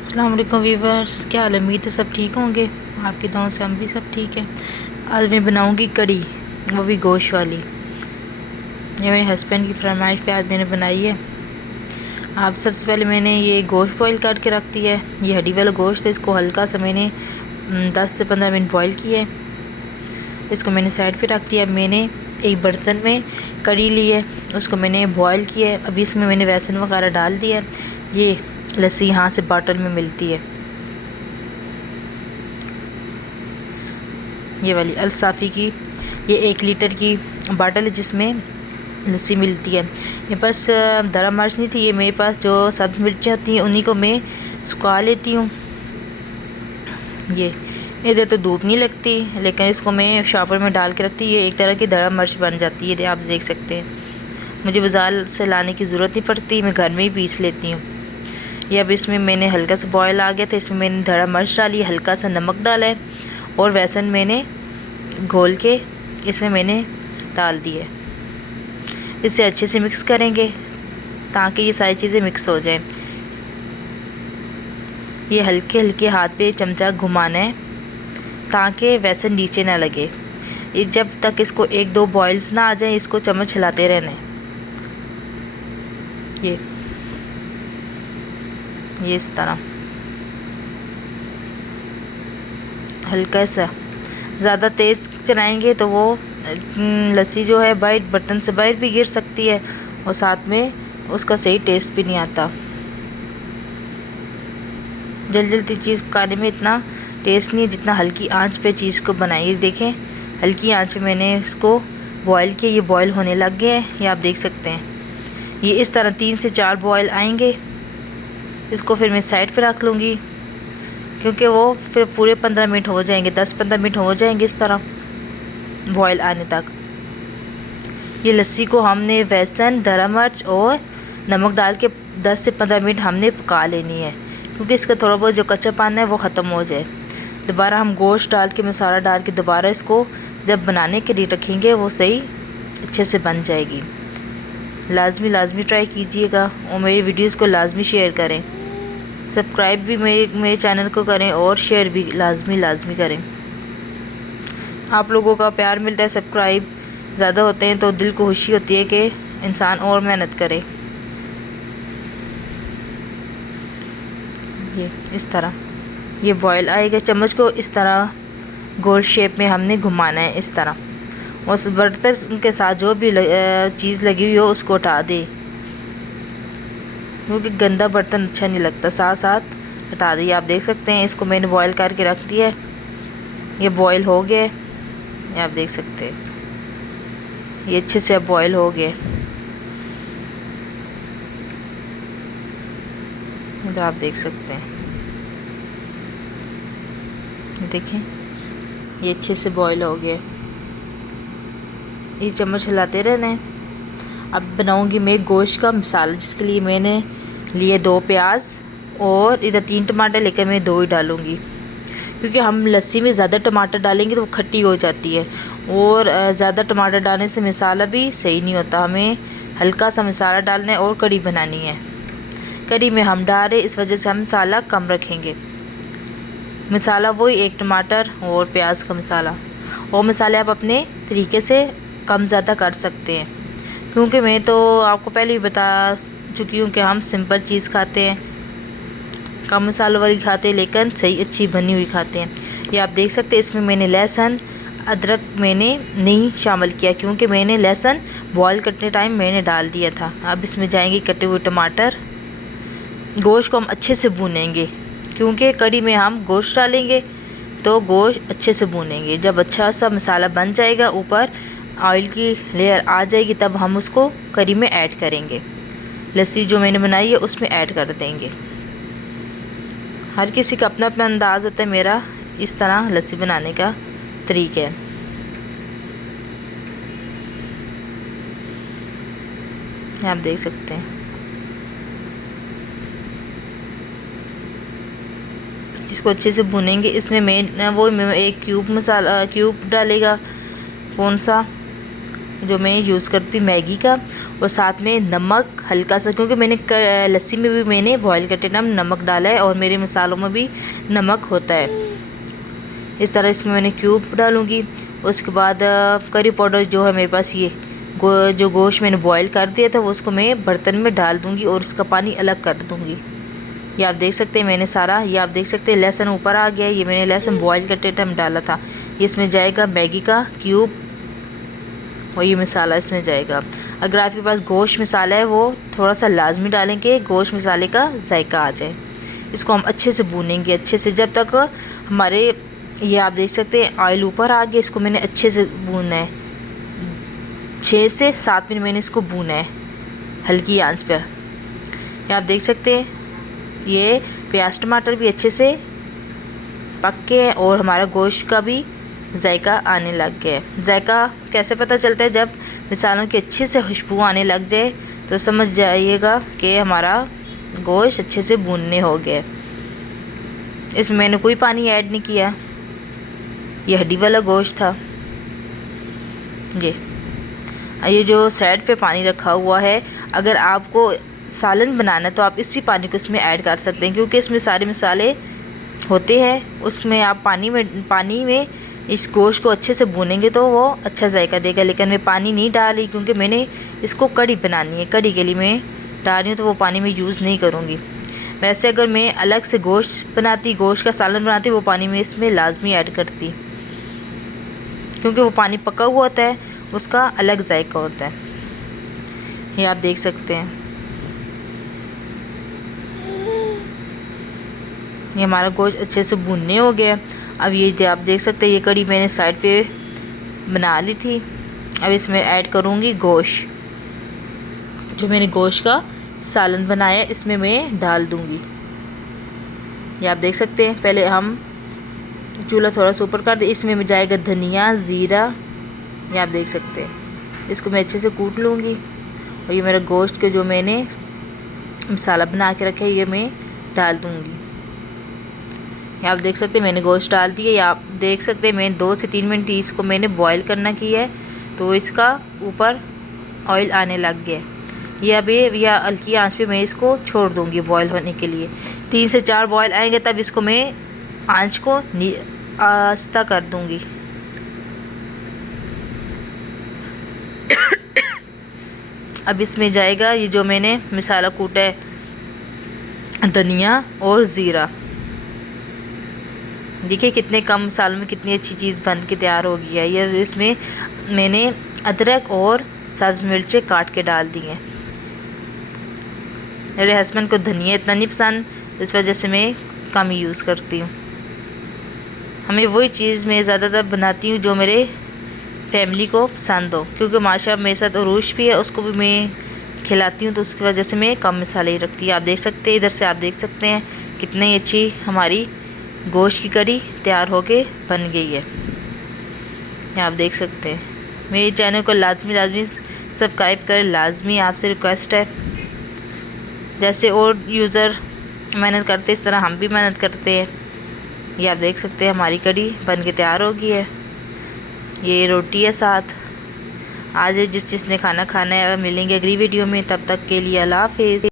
अस्सलाम वालेकुम वीवर्स, क्या हाल है? उम्मीद है सब ठीक होंगे। आपकी दुआओं से हम भी सब ठीक हैं। आज मैं बनाऊंगी कड़ी, वो भी गोश्त वाली। ये मेरे हस्बैंड की फरमाइश पे आज मैंने बनाई है। आप सबसे पहले मैंने ये गोश्त बॉईल करके रख दिया है। ये हड्डी वाला गोश्त है, इसको हल्का सा मैंने 10 से 15 मिनट बॉईल किया है। इसको मैंने साइड पे रख दिया। मैंने एक बर्तन में कड़ी ली है, उसको मैंने बॉईल किया है। अभी इसमें मैंने बेसन वगैरह डाल दिया है। ये लस्सी यहाँ से बॉटल में मिलती है, ये वाली अलसाफ़ी की। ये 1 लीटर की बॉटल है जिसमें लस्सी मिलती है। मेरे पास दरा मिर्च नहीं थी, ये मेरे पास जो सब मिर्चें होती हैं उन्हीं को मैं सुखा लेती हूँ। ये इधर तो धूप नहीं लगती, लेकिन इसको मैं शॉपर में डाल के रखती हूँ। ये एक तरह की दरा मिर्च बन जाती है, आप देख सकते हैं। मुझे बाज़ार से लाने की ज़रूरत नहीं पड़ती, मैं घर में ही पीस लेती हूँ। ये अब इसमें मैंने हल्का सा बॉयल आ गया था, इसमें मैंने दरा मिर्च डाली, हल्का सा नमक डाला है और बेसन मैंने घोल के इसमें मैंने डाल दिया। इसे अच्छे से मिक्स करेंगे ताकि ये सारी चीज़ें मिक्स हो जाएं। ये हल्के हल्के हाथ पे चमचा घुमाना है ताकि बेसन नीचे ना लगे। ये जब तक इसको 1-2 बॉयल्स ना आ जाए, इसको चम्मच हिलाते रहना है। ये इस तरह हल्का सा, ज़्यादा तेज़ चलाएंगे तो वो लस्सी जो है बर्तन से बाहर भी गिर सकती है और साथ में उसका सही टेस्ट भी नहीं आता। जल्दी जल्दी चीज़ पकाने में इतना टेस्ट नहीं है जितना हल्की आंच पे चीज़ को बनाइए। देखें, हल्की आंच पे मैंने इसको बॉईल किया, ये बॉईल होने लग गए हैं, ये आप देख सकते हैं। ये इस तरह 3 से 4 बॉईल आएंगे। इसको फिर मैं साइड पे रख लूँगी क्योंकि वो फिर पूरे 15 मिनट हो जाएंगे, 10-15 मिनट हो जाएंगे इस तरह बॉयल आने तक। ये लस्सी को हमने बेसन, दरा मिर्च और नमक डाल के 10 से 15 मिनट हमने पका लेनी है, क्योंकि इसका थोड़ा बहुत जो कच्चा पाना है वो ख़त्म हो जाए। दोबारा हम गोश्त डाल के, मसाला डाल के दोबारा इसको जब बनाने के लिए रखेंगे वो सही अच्छे से बन जाएगी। लाजमी ट्राई कीजिएगा और मेरी वीडियोस को लाजमी शेयर करें। सब्सक्राइब भी मेरे चैनल को करें और शेयर भी लाजमी करें। आप लोगों का प्यार मिलता है, सब्सक्राइब ज़्यादा होते हैं तो दिल को खुशी होती है कि इंसान और मेहनत करे। ये इस तरह ये बॉयल आएगा। चम्मच को इस तरह गोल शेप में हमने घुमाना है इस तरह। उस बर्तन के साथ जो भी चीज़ लगी हुई हो उसको हटा दे, क्योंकि गंदा बर्तन अच्छा नहीं लगता। साथ साथ हटा दिए। आप देख सकते हैं इसको मैंने बॉयल करके रख दिया है। ये बॉयल हो गया, ये आप देख सकते हैं। ये अच्छे से अब बॉयल हो गए। इधर आप देख सकते हैं, देखें ये अच्छे से बॉयल हो गया। ये चम्मच हिलाते रहना है। अब बनाऊंगी मैं गोश्त का मसाला, जिसके लिए मैंने लिए 2 प्याज और इधर 3 टमाटर लेकर मैं 2 ही डालूंगी, क्योंकि हम लस्सी में ज़्यादा टमाटर डालेंगे तो वो खट्टी हो जाती है और ज़्यादा टमाटर डालने से मसाला भी सही नहीं होता। हमें हल्का सा मसाला डालना है और कड़ी बनानी है। कड़ी में हम डाल रहे, इस वजह से हम मसाला कम रखेंगे। मसाला वही 1 टमाटर और प्याज का मसाला, और मसाले आप अपने तरीके से कम ज़्यादा कर सकते हैं, क्योंकि मैं तो आपको पहले ही बता चुकी हूँ कि हम सिंपल चीज़ खाते हैं, कम मसालों वाली खाते हैं, लेकिन सही अच्छी बनी हुई खाते हैं। ये आप देख सकते हैं इसमें मैंने लहसुन अदरक मैंने नहीं शामिल किया, क्योंकि मैंने लहसुन बॉयल करते टाइम मैंने डाल दिया था। अब इसमें जाएंगे कटे हुए टमाटर। गोश्त को हम अच्छे से भूनेंगे, क्योंकि कड़ी में हम गोश्त डालेंगे तो गोश्त अच्छे से भूनेंगे। जब अच्छा सा मसाला बन जाएगा, ऊपर ऑयल की लेयर आ जाएगी, तब हम उसको कड़ी में ऐड करेंगे। लस्सी जो मैंने बनाई है उसमें ऐड कर देंगे। हर किसी का अपना अपना अंदाज़ होता है, मेरा इस तरह लस्सी बनाने का तरीका है। आप देख सकते हैं इसको अच्छे से भुनेंगे। इसमें 1 क्यूब मसाला क्यूब डालेगा, कौन सा जो मैं यूज़ करती हूँ मैगी का, और साथ में नमक हल्का सा, क्योंकि मैंने लस्सी में भी मैंने बॉयल करते टाइम नमक डाला है और मेरे मसालों में भी नमक होता है। इस तरह इसमें मैंने क्यूब डालूँगी। उसके बाद करी पाउडर जो है मेरे पास, ये जो गोश्त मैंने बॉयल कर दिया था वो उसको मैं बर्तन में डाल दूँगी और इसका पानी अलग कर दूँगी। ये आप देख सकते हैं मैंने सारा, ये आप देख सकते हैं लहसुन ऊपर आ गया। ये मैंने लहसुन बॉयल करते टाइम डाला था। इसमें जाएगा मैगी का क्यूब और ये मसाला इसमें जाएगा। अगर आपके पास गोश्त मसाला है वो थोड़ा सा लाजमी डालेंगे, गोश्त मसाले का जायका आ जाए। इसको हम अच्छे से भूनेंगे, अच्छे से, जब तक हमारे, ये आप देख सकते हैं ऑयल ऊपर आ गया। इसको मैंने अच्छे से भूनना है, 6 से 7 मिनट मैंने इसको भूना है हल्की आंच पर। ये आप देख सकते हैं ये प्याज टमाटर भी अच्छे से पक के हैं और हमारा गोश्त का भी जायका आने लग गया है। जायका कैसे पता चलता है? जब मसालों की अच्छे से खुशबू आने लग जाए तो समझ जाइएगा कि हमारा गोश्त अच्छे से भूनने हो गया। इसमें मैंने कोई पानी ऐड नहीं किया, ये हड्डी वाला गोश्त था। ये जो साइड पे पानी रखा हुआ है, अगर आपको सालन बनाना है तो आप इसी पानी को इसमें ऐड कर सकते हैं, क्योंकि इसमें सारे मसाले होते हैं। उसमें आप पानी में इस गोश्त को अच्छे से भूनेंगे तो वो अच्छा जायका देगा। लेकिन मैं पानी नहीं डाली क्योंकि मैंने इसको कड़ी बनानी है, कड़ी के लिए मैं डाल रही हूँ, तो वो पानी में यूज़ नहीं करूँगी। वैसे अगर मैं अलग से गोश्त बनाती, गोश्त का सालन बनाती, वो पानी में इसमें लाजमी ऐड करती, क्योंकि वो पानी पका हुआ होता है, उसका अलग जायका होता है। ये आप देख सकते हैं ये हमारा गोश्त अच्छे से भुनने हो गया। अब ये आप देख सकते हैं ये कड़ी मैंने साइड पे बना ली थी। अब इसमें ऐड करूँगी गोश्त, जो मैंने गोश्त का सालन बनाया इसमें मैं डाल दूँगी। ये आप देख सकते हैं पहले हम चूल्हा थोड़ा सा ऊपर कर दे। इसमें जाएगा धनिया ज़ीरा, ये आप देख सकते हैं। इसको मैं अच्छे से कूट लूँगी और ये मेरा गोश्त के जो मैंने मसाला बना के रखा है ये मैं डाल दूँगी। ये आप देख सकते हैं मैंने गोश्त डाल दिया। ये आप देख सकते हैं मैंने 2 से 3 मिनट इसको मैंने बॉईल करना किया है, तो इसका ऊपर ऑयल आने लग गया। ये अभी या हल्की आंच पे मैं इसको छोड़ दूँगी बॉईल होने के लिए। 3 से 4 बॉयल आएंगे तब इसको मैं आंच को आस्ता कर दूँगी। अब इसमें जाएगा ये जो मैंने मसाला कूटा है, धनिया और ज़ीरा। देखिए कितने कम मसालों में कितनी अच्छी चीज़ बन के तैयार हो गई है। ये इसमें मैंने अदरक और सब्ज़ मिर्चें काट के डाल दी हैं। मेरे हस्बैंड को धनिया इतना नहीं पसंद, इस वजह से मैं कम ही यूज़ करती हूँ। हमें वही चीज़ मैं ज़्यादातर बनाती हूँ जो मेरे फैमिली को पसंद हो, क्योंकि माशाल्लाह मेरे साथ उरूश भी है, उसको भी मैं खिलाती हूँ, तो उसकी वजह से मैं कम मसाले ही रखती हूँ। आप देख सकते हैं इधर से, आप देख सकते हैं कितनी अच्छी हमारी गोश्त की करी तैयार होके बन गई है। आप देख सकते हैं। मेरे चैनल को लाजमी सब्सक्राइब करें, लाजमी आपसे रिक्वेस्ट है। जैसे और यूज़र मेहनत करते इस तरह हम भी मेहनत करते हैं। ये आप देख सकते हैं हमारी कड़ी बन के तैयार हो गई है। ये रोटी है साथ। आज जिस जिसने खाना खाना है मिलेंगे अगली वीडियो में, तब तक के लिए अल्लाह हाफिज़।